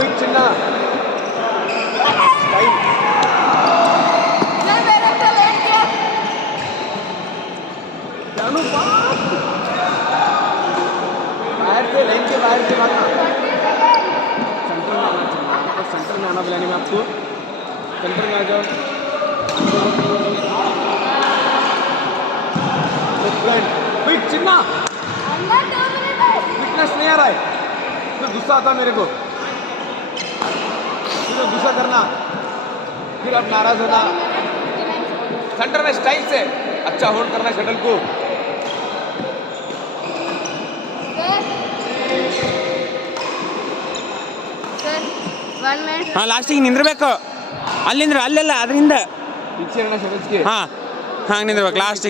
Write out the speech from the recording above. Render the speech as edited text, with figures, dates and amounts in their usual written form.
क्विक चिन्ना स्टाइल जानू बाहर से लाइन के बाहर से भागना सेंटर में आना बुलाने में आपको सेंटर में आ जाओ क्विक चिन्ना फिटनेस नहीं आ रहा है फिर गुस्सा आता मेरे को फिर गुस्सा करना फिर अब नाराज होना सेंटर में स्टाइल से अच्छा होल्ड करना शटल को ಹಾಂ ಲಾಸ್ಟಿಗೆ ನಿಂದಿರ್ಬೇಕು ಅಲ್ಲಿಂದ್ರೆ ಅಲ್ಲೆಲ್ಲ ಅದರಿಂದ पीछे रहना शटल्स के ಹಾಂ ಹಾಂ ನಿಂದಿರ್ಬೇಕು ಲಾಸ್ಟಿಗೆ